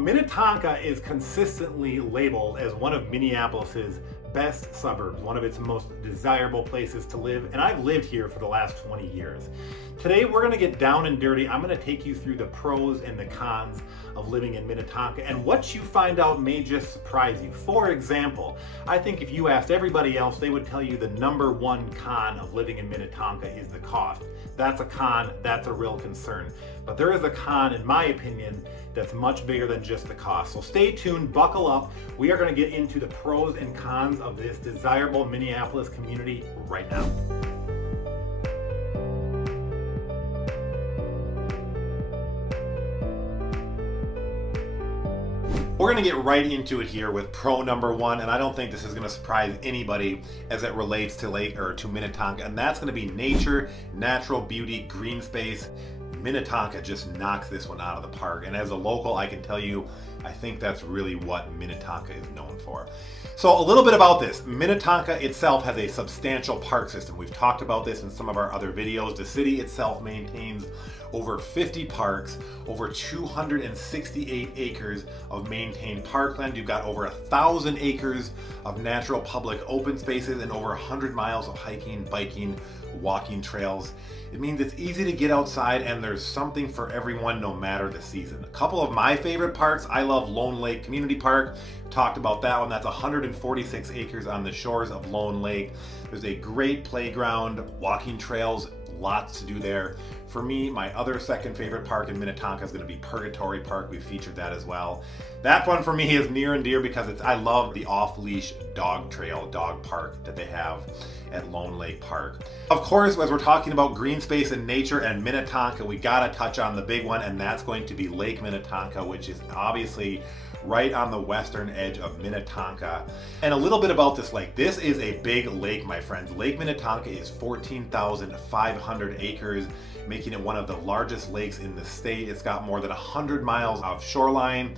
Minnetonka is consistently labeled as one of Minneapolis's best suburbs, one of its most desirable places to live, and I've lived here for the last 20 years. Today we're going to get down and dirty. I'm going to take you through the pros and the cons of living in Minnetonka, and what you find out may just surprise you. For example, I think if you asked everybody else, they would tell you the number one con of living in Minnetonka is the cost. That's a con, that's a real concern. But there is a con, in my opinion, that's much bigger than just the cost. So stay tuned, buckle up. We are going to get into the pros and cons of this desirable Minneapolis community right now. We're going to get right into it here with pro number one, and I don't think this is going to surprise anybody as it relates to to Minnetonka, and that's going to be nature, natural beauty, green space. Minnetonka just knocks this one out of the park, and as a local I can tell you I think that's really what Minnetonka is known for. So a little bit about this. Minnetonka itself has a substantial park system. We've talked about this in some of our other videos. The city itself maintains over 50 parks, over 268 acres of maintained parkland. You've got over 1,000 acres of natural public open spaces and over 100 miles of hiking, biking, walking trails. It means it's easy to get outside and there's something for everyone no matter the season. A couple of my favorite parks, I love Lone Lake Community Park. Talked about that one. That's 146 acres on the shores of Lone Lake. There's a great playground, walking trails, lots to do there. For me, my other second favorite park in Minnetonka is going to be Purgatory Park. We've featured that as well. That one for me is near and dear because I love the off-leash dog park that they have at Lone Lake Park. Of course, as we're talking about green space and nature and Minnetonka, we gotta touch on the big one, and that's going to be Lake Minnetonka, which is obviously right on the western edge of Minnetonka. And a little bit about this lake. This is a big lake, my friends. Lake Minnetonka is 14,500 acres, making it one of the largest lakes in the state. It's got more than 100 miles of shoreline,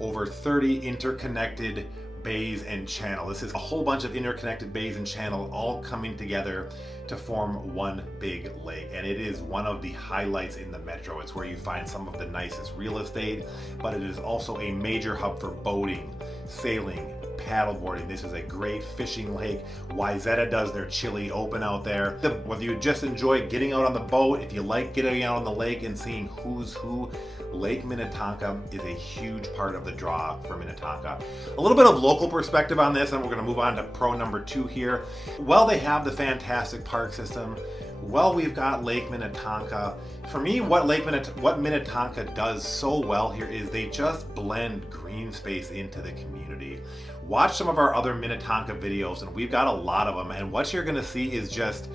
over 30 interconnected bays and channel. This is a whole bunch of interconnected bays and channel all coming together to form one big lake, and it is one of the highlights in the metro. It's where you find some of the nicest real estate, but it is also a major hub for boating, sailing, paddleboarding. This is a great fishing lake. Wayzata does their chili open out there. Whether you just enjoy getting out on the boat, if you like getting out on the lake and seeing who's who, Lake Minnetonka is a huge part of the draw for Minnetonka. A little bit of local perspective on this, and we're going to move on to pro number two here. Well, they have the fantastic park system. Well, we've got Lake Minnetonka. For me, what Minnetonka does so well here is they just blend green space into the community. Watch some of our other Minnetonka videos, and we've got a lot of them, and what you're going to see is just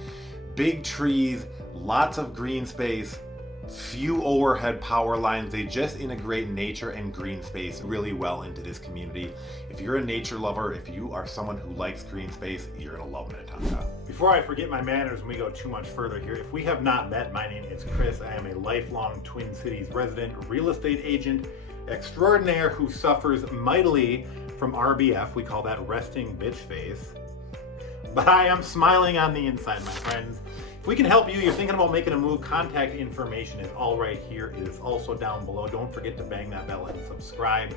big trees, lots of green space, few overhead power lines. They just integrate nature and green space really well into this community. If you're a nature lover, if you are someone who likes green space, you're gonna love Minnetonka. Before I forget my manners when we go too much further here, if we have not met, my name is Chris. I am a lifelong Twin Cities resident, real estate agent extraordinaire who suffers mightily from RBF. We call that resting bitch face. But I am smiling on the inside, my friends. If we can help you, you're thinking about making a move, contact information is all right here. It is also down below. Don't forget to bang that bell and subscribe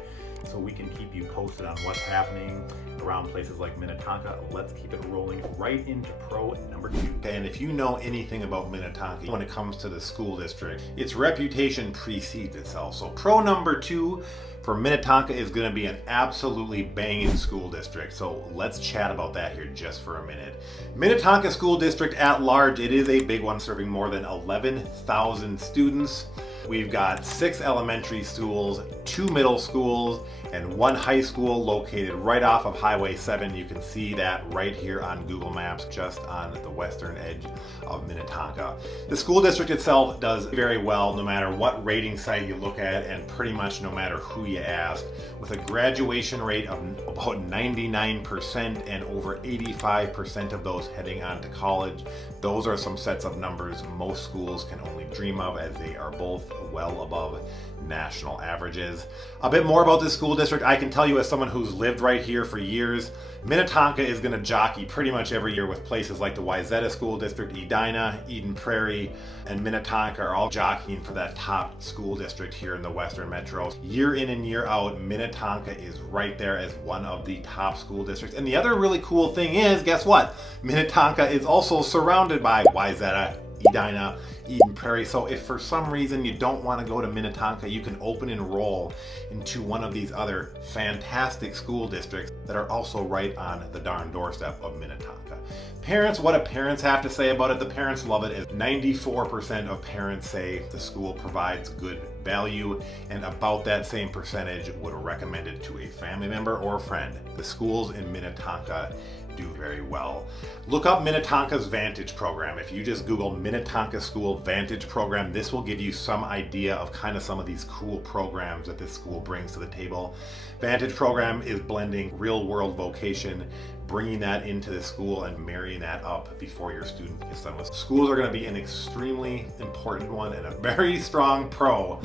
so we can keep you posted on what's happening around places like Minnetonka. Let's keep it rolling right into pro number two. And if you know anything about Minnetonka when it comes to the school district, its reputation precedes itself. So pro number two for Minnetonka is going to be an absolutely banging school district. So let's chat about that here just for a minute. Minnetonka School District at large, it is a big one, serving more than 11,000 students. We've got 6 elementary schools, 2 middle schools, and 1 high school located right off of Highway 7. You can see that right here on Google Maps, just on the western edge of Minnetonka. The school district itself does very well no matter what rating site you look at, and pretty much no matter who you ask, with a graduation rate of about 99% and over 85% of those heading on to college. Those are some sets of numbers most schools can only dream of, as they are both well above national averages. A bit more about this school district. I can tell you as someone who's lived right here for years, Minnetonka is going to jockey pretty much every year with places like the Wayzata School District, Edina, Eden Prairie, and Minnetonka are all jockeying for that top school district here in the Western Metro. Year in and year out, Minnetonka is right there as one of the top school districts. And the other really cool thing is, guess what? Minnetonka is also surrounded by Wayzata, Edina, Eden Prairie. So if for some reason you don't want to go to Minnetonka, you can open enroll into one of these other fantastic school districts that are also right on the darn doorstep of Minnetonka. Parents, what do parents have to say about it? The parents love it. As 94% of parents say the school provides good value, and about that same percentage would recommend it to a family member or a friend. The schools in Minnetonka do very well. Look up Minnetonka's Vantage program. If you just Google Minnetonka School Vantage program, this will give you some idea of kind of some of these cool programs that this school brings to the table. Vantage program is blending real world vocation, bringing that into the school and marrying that up before your student gets done with. Schools are going to be an extremely important one and a very strong pro.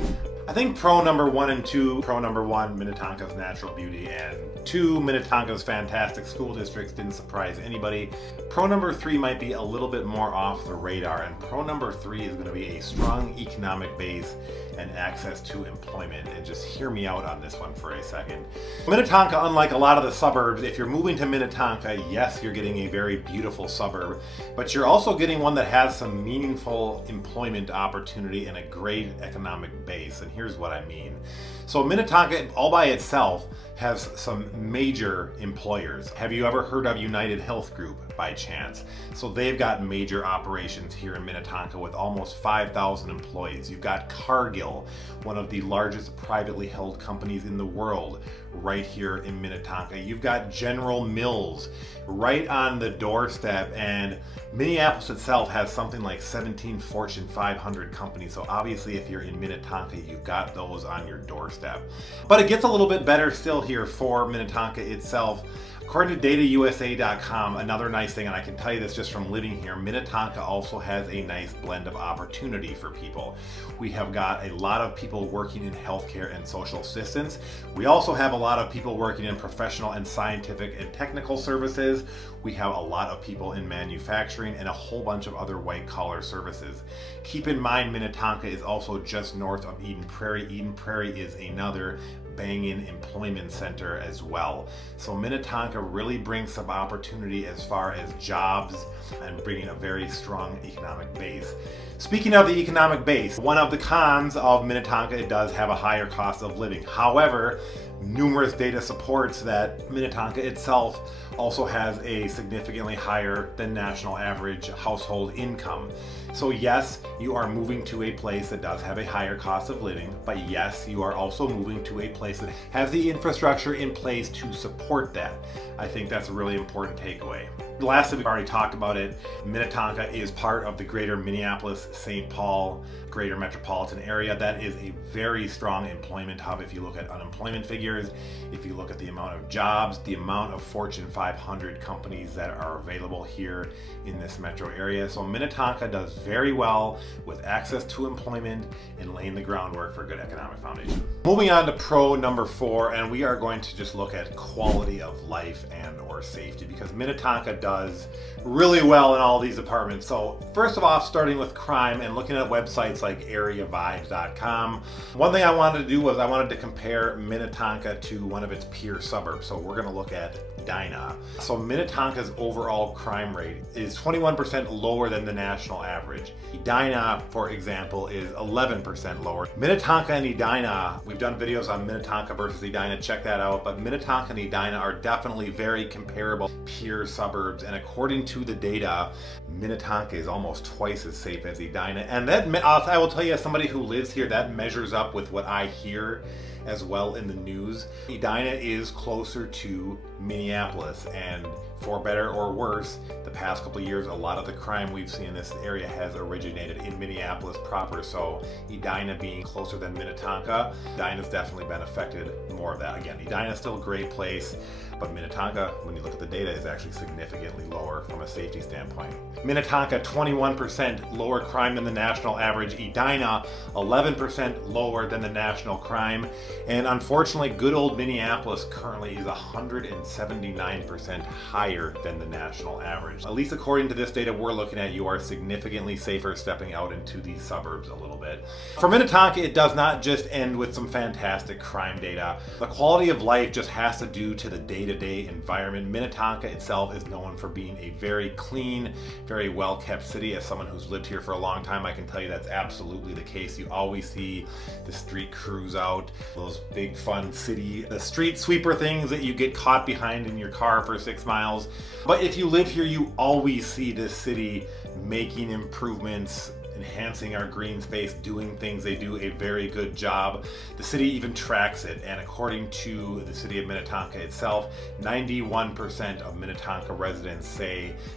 I think pro number 1 and 2, pro number 1, Minnetonka's natural beauty, and 2, Minnetonka's fantastic school districts didn't surprise anybody. Pro number 3 might be a little bit more off the radar, and pro number 3 is going to be a strong economic base and access to employment. And just hear me out on this one for a second. Minnetonka, unlike a lot of the suburbs, if you're moving to Minnetonka, yes, you're getting a very beautiful suburb, but you're also getting one that has some meaningful employment opportunity and a great economic base. And here's what I mean. So Minnetonka all by itself has some major employers. Have you ever heard of United Health Group by chance? So they've got major operations here in Minnetonka with almost 5,000 employees. You've got Cargill, one of the largest privately held companies in the world, right here in Minnetonka. You've got General Mills right on the doorstep, and Minneapolis itself has something like 17 Fortune 500 companies. So obviously if you're in Minnetonka, you've got those on your doorstep. But it gets a little bit better still here for Minnetonka itself. According to datausa.com, another nice thing, and I can tell you this just from living here, Minnetonka also has a nice blend of opportunity for people. We have got a lot of people working in healthcare and social assistance. We also have a lot of people working in professional and scientific and technical services. We have a lot of people in manufacturing and a whole bunch of other white collar services. Keep in mind, Minnetonka is also just north of Eden Prairie. Eden Prairie is another banging employment center as well. So Minnetonka really brings some opportunity as far as jobs and bringing a very strong economic base. Speaking of the economic base, one of the cons of Minnetonka, it does have a higher cost of living. However, numerous data supports that Minnetonka itself also has a significantly higher than national average household income. So yes, you are moving to a place that does have a higher cost of living, but yes, you are also moving to a place that has the infrastructure in place to support that. I think that's a really important takeaway. Lastly, we've already talked about it. Minnetonka is part of the greater Minneapolis-St. Paul greater metropolitan area. That is a very strong employment hub. If you look at unemployment figures, if you look at the amount of jobs, the amount of Fortune 500 companies that are available here in this metro area. So Minnetonka does very well with access to employment and laying the groundwork for a good economic foundation. Moving on to pro number 4, and we are going to just look at quality of life and or safety, because Minnetonka does really well in all these departments. So first of all, starting with crime and looking at websites like areavibes.com, one thing I wanted to do was I wanted to compare Minnetonka to one of its peer suburbs. So we're going to look at Edina. So Minnetonka's overall crime rate is 21% lower than the national average. Edina, for example, is 11% lower. Minnetonka and Edina, we've done videos on Minnetonka versus Edina, check that out, but Minnetonka and Edina are definitely very comparable peer suburbs, and according to the data, Minnetonka is almost twice as safe as Edina. And that, I will tell you, as somebody who lives here, that measures up with what I hear as well in the news. Edina is closer to Minneapolis, and for better or worse, the past couple of years, a lot of the crime we've seen in this area has originated in Minneapolis proper. So Edina being closer than Minnetonka, Edina's definitely been affected more of that. Again, Edina's still a great place, but Minnetonka, when you look at the data, is actually significantly lower from a safety standpoint. Minnetonka, 21% lower crime than the national average. Edina, 11% lower than the national crime. And unfortunately, good old Minneapolis currently is 179% higher than the national average. At least according to this data we're looking at, you are significantly safer stepping out into these suburbs a little bit. For Minnetonka, it does not just end with some fantastic crime data. The quality of life just has to do to the day-to-day environment. Minnetonka itself is known for being a very clean, very well-kept city. As someone who's lived here for a long time, I can tell you that's absolutely the case. You always see the street crews out, those big fun the street sweeper things that you get caught behind in your car for 6 miles. But if you live here, you always see this city making improvements, enhancing our green space, doing things. They do a very good job. The city even tracks it, and according to the city of Minnetonka itself, 91% of Minnetonka residents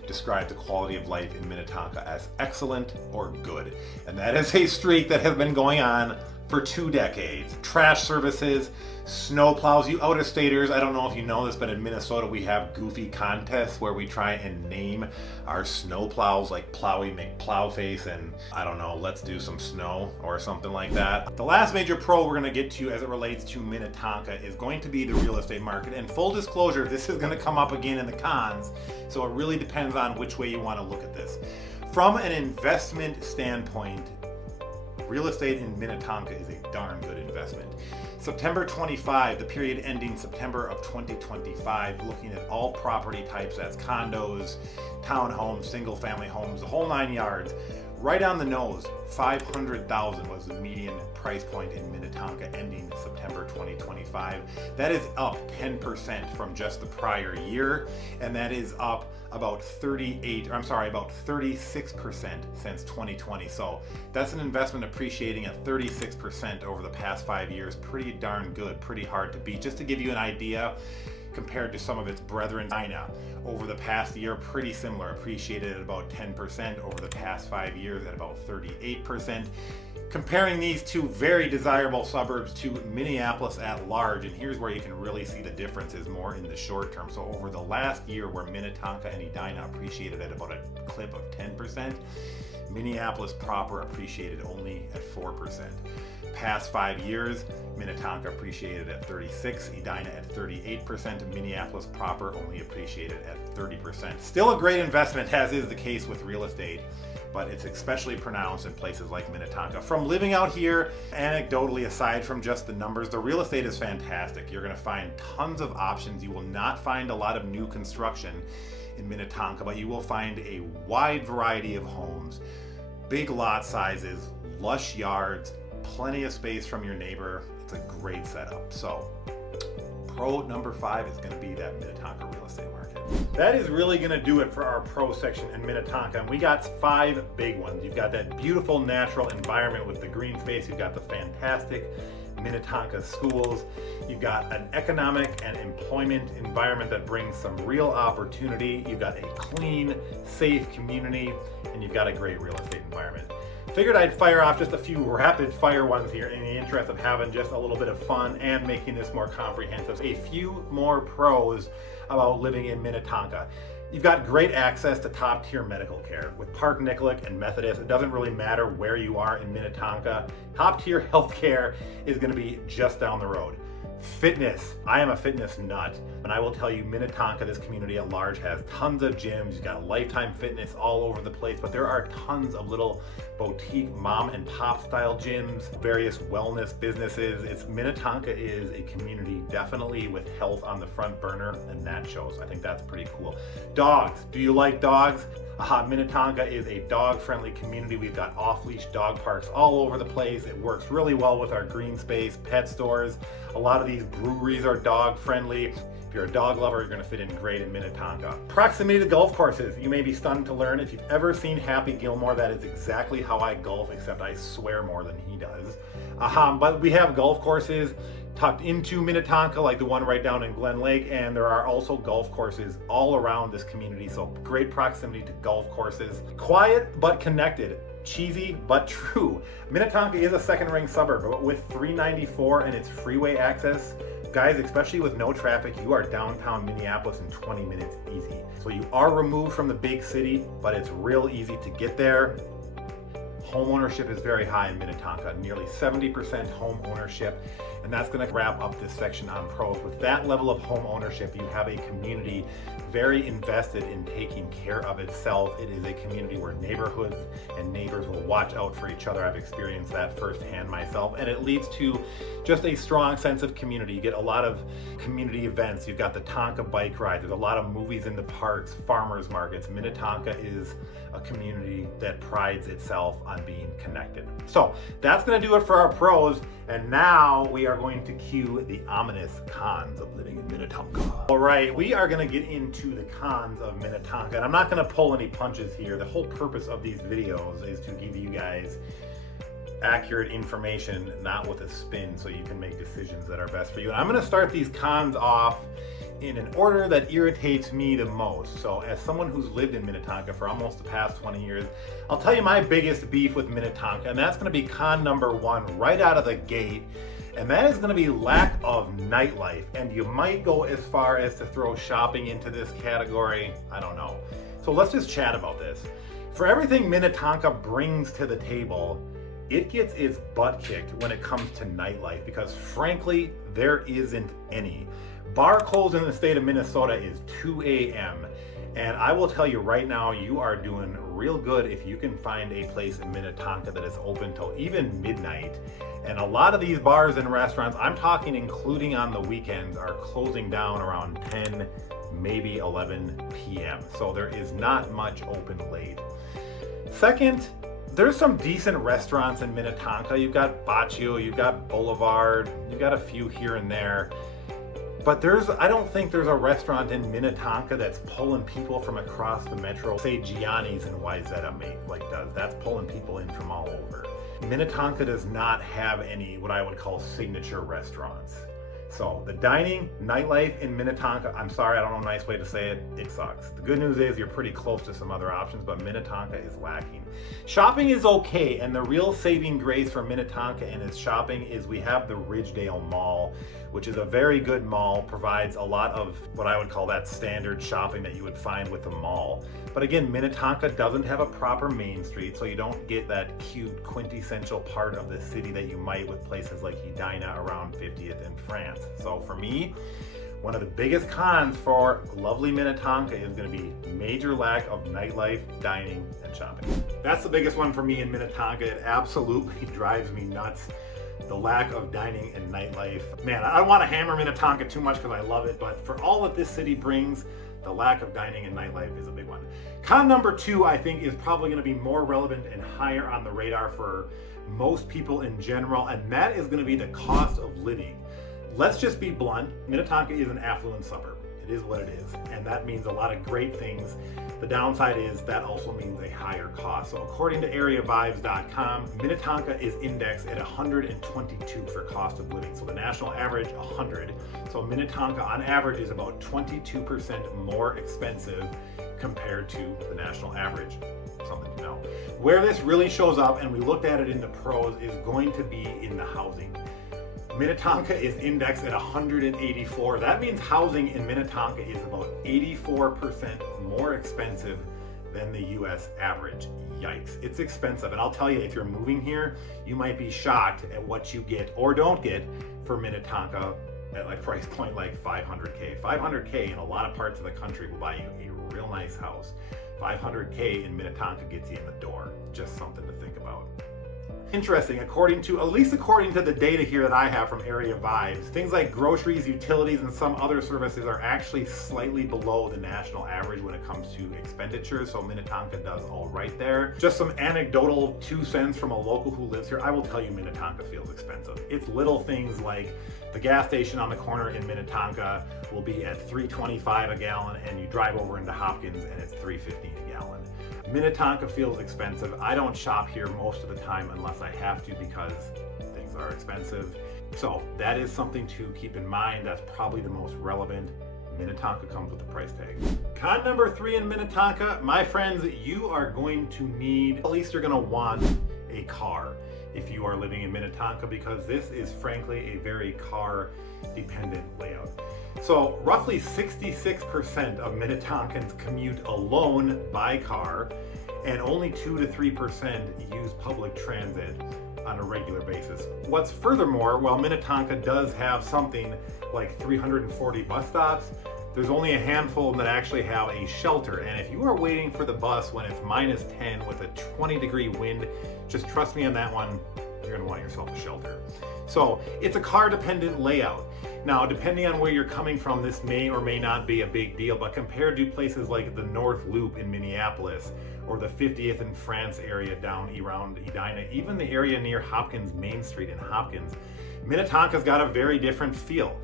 describe the quality of life in Minnetonka as excellent or good. And that is a streak that has been going on for 2 decades. Trash services, snow plows, you out-of-staters, I don't know if you know this, but in Minnesota we have goofy contests where we try and name our snow plows, like Plowy McPlowface and I don't know, let's do some snow or something like that. The last major pro we're gonna get to as it relates to Minnetonka is going to be the real estate market. And full disclosure, this is gonna come up again in the cons, so it really depends on which way you wanna look at this. From an investment standpoint, real estate in Minnetonka is a darn good investment. September 25, the period ending September of 2025, looking at all property types, that's condos, townhomes, single family homes, the whole 9 yards. Right on the nose, $500,000 was the median price point in Minnetonka ending September 2025. That is up 10% from just the prior year, and that is up about 36% since 2020. So that's an investment appreciating at 36% over the past 5 years. Pretty darn good, pretty hard to beat. Just to give you an idea, compared to some of its brethren, China, over the past year, pretty similar, appreciated at about 10%, over the past 5 years at about 38%. Comparing these two very desirable suburbs to Minneapolis at large, and here's where you can really see the differences more in the short term. So over the last year, where Minnetonka and Edina appreciated at about a clip of 10%, Minneapolis proper appreciated only at 4%. Past 5 years, Minnetonka appreciated at 36%, Edina at 38%, and Minneapolis proper only appreciated at 30%. Still a great investment, as is the case with real estate, but it's especially pronounced in places like Minnetonka. From living out here, anecdotally, aside from just the numbers, the real estate is fantastic. You're gonna find tons of options. You will not find a lot of new construction in Minnetonka, but you will find a wide variety of homes, big lot sizes, lush yards, plenty of space from your neighbor. It's a great setup. So pro number 5 is going to be that Minnetonka real estate market. That is really going to do it for our pro section in Minnetonka. And we got 5 big ones. You've got that beautiful natural environment with the green space. You've got the fantastic Minnetonka schools. You've got an economic and employment environment that brings some real opportunity. You've got a clean, safe community, and you've got a great real estate environment. Figured I'd fire off just a few rapid fire ones here in the interest of having just a little bit of fun and making this more comprehensive. A few more pros about living in Minnetonka. You've got great access to top tier medical care. With Park Nicollet and Methodist, it doesn't really matter where you are in Minnetonka. Top tier healthcare is going to be just down the road. Fitness. I am a fitness nut, and I will tell you, Minnetonka, this community at large, has tons of gyms. You've got Lifetime Fitness all over the place, but there are tons of little boutique mom and pop style gyms, various wellness businesses. Minnetonka is a community definitely with health on the front burner, and that shows. I think that's pretty cool. Dogs. Do you like dogs? Minnetonka is a dog-friendly community. We've got off-leash dog parks all over the place. It works really well with our green space, pet stores. A lot of these breweries are dog-friendly. If you're a dog lover, you're going to fit in great in Minnetonka. Proximity to golf courses. You may be stunned to learn, if you've ever seen Happy Gilmore, that is exactly how I golf, except I swear more than he does. But we have golf courses, tucked into Minnetonka, like the one right down in Glen Lake, and there are also golf courses all around this community, so great proximity to golf courses. Quiet but connected. Cheesy but true. Minnetonka is a second-ring suburb, but with 394 and its freeway access, guys, especially with no traffic, you are downtown Minneapolis in 20 minutes easy. So you are removed from the big city, but it's real easy to get there. Home ownership is very high in Minnetonka, nearly 70% home ownership. And that's going to wrap up this section on pros. With that level of home ownership, you have a community very invested in taking care of itself. It is a community where neighborhoods and neighbors will watch out for each other. I've experienced that firsthand myself, and it leads to just a strong sense of community. You get a lot of community events. You've got the Tonka bike ride. There's a lot of movies in the parks, farmers markets. Minnetonka is a community that prides itself on being connected. So that's going to do it for our pros. And now we are going to cue the ominous cons of living in Minnetonka. All right, we are going to get into the cons of Minnetonka. And I'm not going to pull any punches here. The whole purpose of these videos is to give you guys accurate information, not with a spin, so you can make decisions that are best for you. And I'm going to start these cons off in an order that irritates me the most. So as someone who's lived in Minnetonka for almost the past 20 years, I'll tell you my biggest beef with Minnetonka, and that's going to be con number one right out of the gate, and that is going to be lack of nightlife. And you might go as far as to throw shopping into this category. I don't know. So let's just chat about this. For everything Minnetonka brings to the table, it gets its butt kicked when it comes to nightlife, because frankly, there isn't any. Bar close in the state of Minnesota is 2 a.m. And I will tell you right now, you are doing real good if you can find a place in Minnetonka that is open till even midnight. And a lot of these bars and restaurants, I'm talking including on the weekends, are closing down around 10, maybe 11 p.m. So there is not much open late. Second, there's some decent restaurants in Minnetonka. You've got Baccio, you've got Boulevard, you've got a few here and there. But I don't think there's a restaurant in Minnetonka that's pulling people from across the metro. Say Gianni's in Wayzata does. That's pulling people in from all over. Minnetonka does not have any what I would call signature restaurants. So the dining, nightlife in Minnetonka, I'm sorry, I don't know a nice way to say it, it sucks. The good news is you're pretty close to some other options, but Minnetonka is lacking. Shopping is okay, and the real saving grace for Minnetonka and its shopping is we have the Ridgedale Mall, which is a very good mall, provides a lot of what I would call that standard shopping that you would find with the mall. But again, Minnetonka doesn't have a proper main street, so you don't get that cute quintessential part of the city that you might with places like Edina around 50th and France. So for me, one of the biggest cons for lovely Minnetonka is going to be major lack of nightlife, dining, and shopping. That's the biggest one for me in Minnetonka. It absolutely drives me nuts. The lack of dining and nightlife. Man, I don't want to hammer Minnetonka too much because I love it, but for all that this city brings, the lack of dining and nightlife is a big one. Con number two, I think, is probably going to be more relevant and higher on the radar for most people in general, and that is going to be the cost of living. Let's just be blunt. Minnetonka is an affluent suburb. It is what it is, and that means a lot of great things. The downside is that also means a higher cost. So according to areavibes.com, Minnetonka is indexed at 122 for cost of living. So the national average, 100. So Minnetonka on average is about 22% more expensive compared to the national average. Something to know. Where this really shows up, and we looked at it in the pros, is going to be in the housing. Minnetonka is indexed at 184. That means housing in Minnetonka is about 84% more expensive than the US average. Yikes, it's expensive. And I'll tell you, if you're moving here, you might be shocked at what you get or don't get for Minnetonka at like price point like 500K. 500K in a lot of parts of the country will buy you a real nice house. 500K in Minnetonka gets you in the door. Just something to think about. Interesting, at least according to the data here that I have from Area Vibes, things like groceries, utilities, and some other services are actually slightly below the national average when it comes to expenditures, so Minnetonka does all right there. Just some anecdotal 2 cents from a local who lives here, I will tell you Minnetonka feels expensive. It's little things like the gas station on the corner in Minnetonka will be at $3.25 a gallon, and you drive over into Hopkins and it's $3.15 a gallon. Minnetonka feels expensive. I don't shop here most of the time unless I have to because things are expensive. So that is something to keep in mind. That's probably the most relevant. Minnetonka comes with a price tag. Con number 3 in Minnetonka, my friends, you are going to need, at least you're going to want a car if you are living in Minnetonka, because this is frankly a very car dependent layout. So roughly 66% of Minnetonka's commute alone by car, and only 2 to 3% use public transit on a regular basis. What's furthermore, while Minnetonka does have something like 340 bus stops, there's only a handful that actually have a shelter. And if you are waiting for the bus when it's -10 with a 20-degree wind, just trust me on that one, you're gonna want yourself a shelter. So it's a car dependent layout. Now, depending on where you're coming from, this may or may not be a big deal, but compared to places like the North Loop in Minneapolis, or the 50th and France area down around Edina, even the area near Hopkins Main Street in Hopkins, Minnetonka's got a very different feel.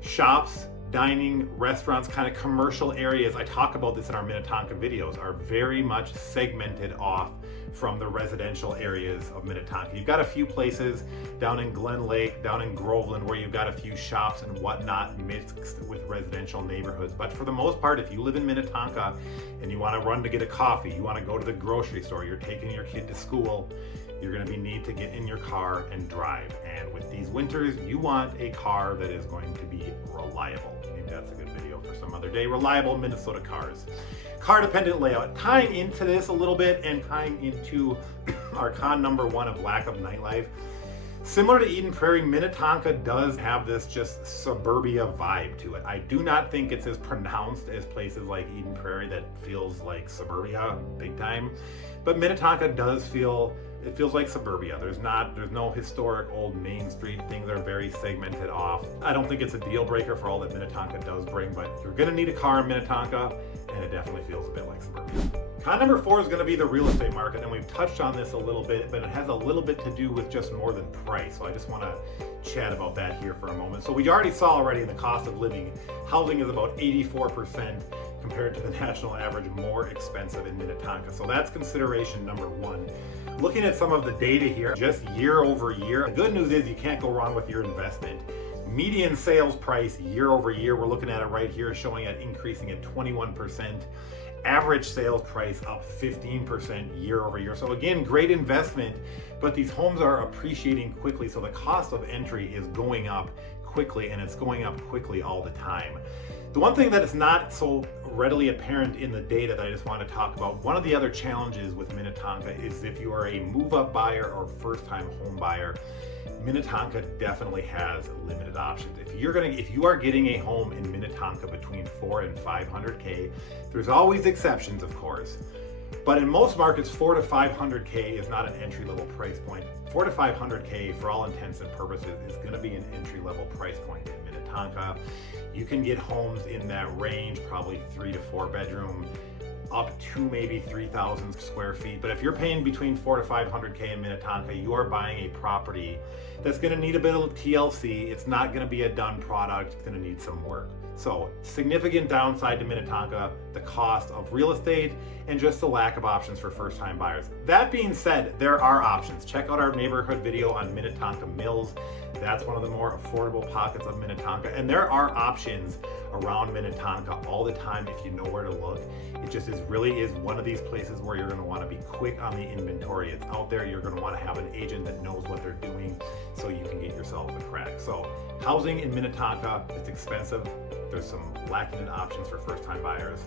Shops, dining, restaurants, kind of commercial areas, I talk about this in our Minnetonka videos, are very much segmented off from the residential areas of Minnetonka. You've got a few places down in Glen Lake, down in Groveland, where you've got a few shops and whatnot mixed with residential neighborhoods. But for the most part, if you live in Minnetonka and you want to run to get a coffee, you want to go to the grocery store, you're taking your kid to school, you're going to need to get in your car and drive. And with these winters, you want a car that is going to be reliable. Maybe that's a good video for some other day. Reliable Minnesota cars. Car dependent layout. Tying into this a little bit and tying into our con number 1 of lack of nightlife. Similar to Eden Prairie, Minnetonka does have this just suburbia vibe to it. I do not think it's as pronounced as places like Eden Prairie that feels like suburbia big time, but Minnetonka does feel, it feels like suburbia. There's no historic old Main Street. Things are very segmented off. I don't think it's a deal breaker for all that Minnetonka does bring, but you're gonna need a car in Minnetonka, and it definitely feels a bit like suburbia. Con number 4 is going to be the real estate market, and we've touched on this a little bit, but it has a little bit to do with just more than price. So I just want to chat about that here for a moment. So we already saw already in the cost of living, housing is about 84% compared to the national average more expensive in Minnetonka. So that's consideration number 1. Looking at some of the data here, just year over year, the good news is you can't go wrong with your investment. Median sales price year over year, we're looking at it right here, showing it increasing at 21%. Average sales price up 15% year over year. So again, great investment, but these homes are appreciating quickly. So the cost of entry is going up quickly, and it's going up quickly all the time. The one thing that is not so readily apparent in the data that I just want to talk about, one of the other challenges with Minnetonka is if you are a move-up buyer or first-time home buyer, Minnetonka definitely has limited options. If you are getting a home in Minnetonka between $400K and $500K, there's always exceptions, of course, but in most markets, $400K to $500K is not an entry-level price point. $400K to $500K, for all intents and purposes, is going to be an entry-level price point in Minnetonka. You can get homes in that range, probably 3 to 4 bedroom, up to maybe 3,000 square feet. But if you're paying between $400K to $500K in Minnetonka, you are buying a property that's going to need a bit of TLC. It's not going to be a done product. It's going to need some work. So significant downside to Minnetonka, the cost of real estate, and just the lack of options for first-time buyers. That being said, there are options. Check out our neighborhood video on Minnetonka Mills. That's one of the more affordable pockets of Minnetonka. And there are options around Minnetonka all the time if you know where to look. It just really is one of these places where you're going to want to be quick on the inventory. It's out there. You're going to want to have an agent that knows what they're doing so you can get yourself a crack. So housing in Minnetonka, it's expensive. There's some lacking in options for first-time buyers.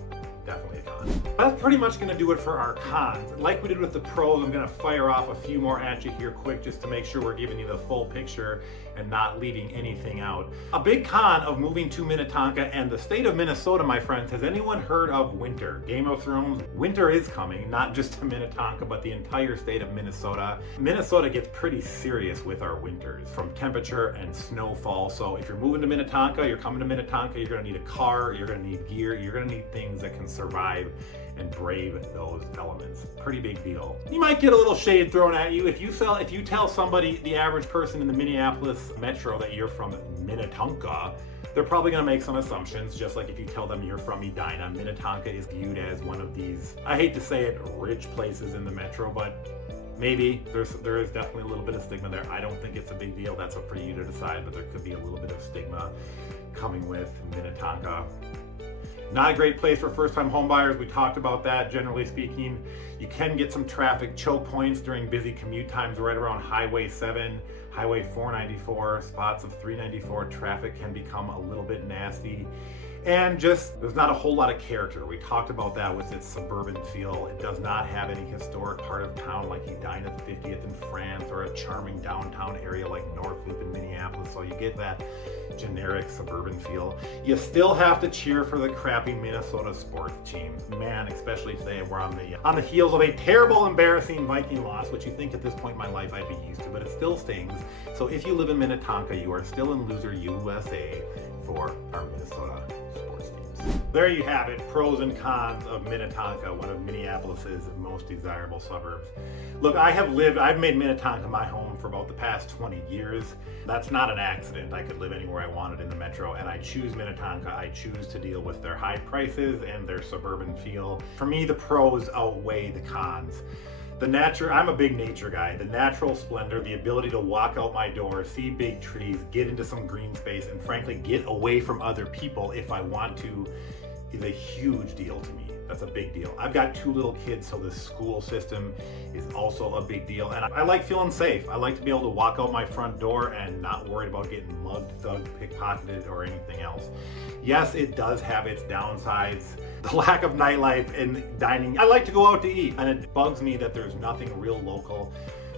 Definitely a con. That's pretty much going to do it for our cons. Like we did with the pros, I'm going to fire off a few more at you here quick just to make sure we're giving you the full picture and not leaving anything out. A big con of moving to Minnetonka and the state of Minnesota, my friends, has anyone heard of winter? Game of Thrones? Winter is coming, not just to Minnetonka, but the entire state of Minnesota. Minnesota gets pretty serious with our winters, from temperature and snowfall. So if you're moving to Minnetonka, you're coming to Minnetonka, you're going to need a car, you're going to need gear, you're going to need things that can survive and brave those elements. Pretty big deal. You might get a little shade thrown at you if you tell somebody, the average person in the Minneapolis metro, that you're from Minnetonka. They're probably going to make some assumptions, just like if you tell them you're from Edina. Minnetonka is viewed as one of these, I hate to say it, rich places in the metro, but Maybe there is definitely a little bit of stigma there. I don't think it's a big deal. That's up for you to decide, but there could be a little bit of stigma coming with Minnetonka. Not a great place for first-time home buyers. We talked about that. Generally speaking, you can get some traffic choke points during busy commute times right around Highway 7, Highway 494, spots of 394. Traffic can become a little bit nasty. And just, there's not a whole lot of character. We talked about that with its suburban feel. It does not have any historic part of town like Edina's 50th in France or a charming downtown area like North Loop in Minneapolis. So you get that generic suburban feel. You still have to cheer for the crappy Minnesota sports teams. Man, especially today, we're on the heels of a terrible, embarrassing Viking loss, which you think at this point in my life I'd be used to, but it still stings. So if you live in Minnetonka, you are still in loser USA for our Minnesota sports teams. There you have it, pros and cons of Minnetonka, one of Minneapolis's most desirable suburbs. Look, I've made Minnetonka my home for about the past 20 years. That's not an accident. I could live anywhere I wanted in the metro, and I choose Minnetonka. I choose to deal with their high prices and their suburban feel. For me, the pros outweigh the cons. I'm a big nature guy. The natural splendor, the ability to walk out my door, see big trees, get into some green space, and frankly, get away from other people if I want to, is a huge deal to me. That's a big deal. I've got 2 little kids, so the school system is also a big deal. And I like feeling safe. I like to be able to walk out my front door and not worried about getting mugged, thugged, pickpocketed, or anything else. Yes, it does have its downsides. The lack of nightlife and dining. I like to go out to eat, and it bugs me that there's nothing real local.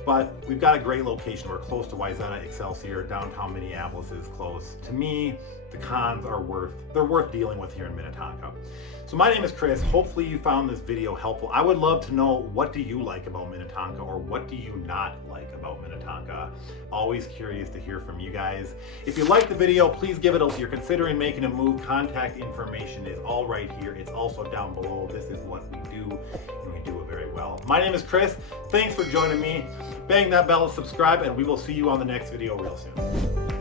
But we've got a great location. We're close to Wayzata, Excelsior, downtown Minneapolis is close. To me, the cons are worth dealing with here in Minnetonka. So my name is Chris. Hopefully you found this video helpful. I would love to know, what do you like about Minnetonka, or what do you not like about Minnetonka? Always curious to hear from you guys. If you liked the video, please give it a, if you're considering making a move, contact information is all right here. It's also down below. This is what we do, and we do it very well. My name is Chris. Thanks for joining me. Bang that bell, subscribe, and we will see you on the next video real soon.